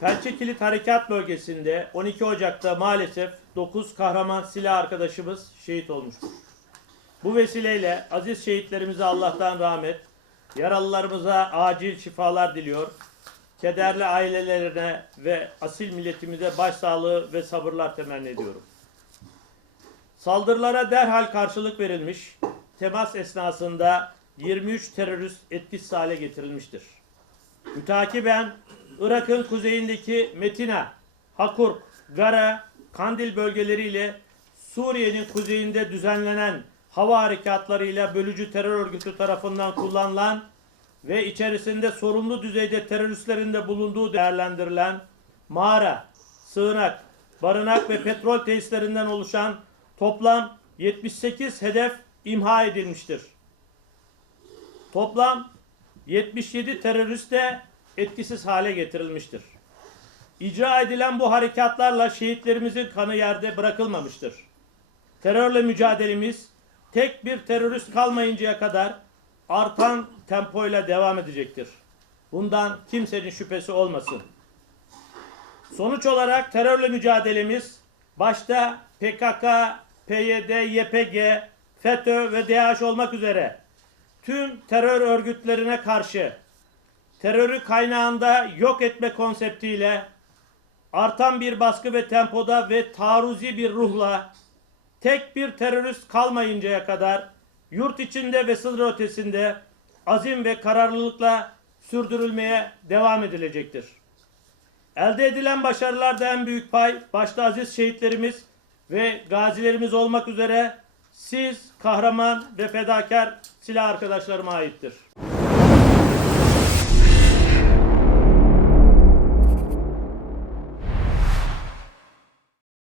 Pençe Kilit Harekat Bölgesi'nde 12 Ocak'ta maalesef 9 kahraman silah arkadaşımız şehit olmuştur. Bu vesileyle aziz şehitlerimize Allah'tan rahmet, yaralılarımıza acil şifalar diliyor. Kederli ailelerine ve asil milletimize başsağlığı ve sabırlar temenni ediyorum. Saldırılara derhal karşılık verilmiş, temas esnasında 23 terörist etkisiz hale getirilmiştir. Mütakiben Irak'ın kuzeyindeki Metina, Hakurk, Gara, Kandil bölgeleriyle Suriye'nin kuzeyinde düzenlenen hava harekatlarıyla bölücü terör örgütü tarafından kullanılan ve içerisinde sorumlu düzeyde teröristlerin de bulunduğu değerlendirilen mağara, sığınak, barınak ve petrol tesislerinden oluşan toplam 78 hedef imha edilmiştir. Toplam 77 terörist de etkisiz hale getirilmiştir. İcra edilen bu harekatlarla şehitlerimizin kanı yerde bırakılmamıştır. Terörle mücadelemiz tek bir terörist kalmayıncaya kadar artan tempoyla devam edecektir. Bundan kimsenin şüphesi olmasın. Sonuç olarak terörle mücadelemiz başta PKK, PYD, YPG, FETÖ ve DAEŞ olmak üzere tüm terör örgütlerine karşı terörü kaynağında yok etme konseptiyle artan bir baskı ve tempoda ve taarruzi bir ruhla tek bir terörist kalmayıncaya kadar yurt içinde ve sınır ötesinde azim ve kararlılıkla sürdürülmeye devam edilecektir. Elde edilen başarılarda en büyük pay başta aziz şehitlerimiz ve gazilerimiz olmak üzere siz kahraman ve fedakar silah arkadaşlarıma aittir.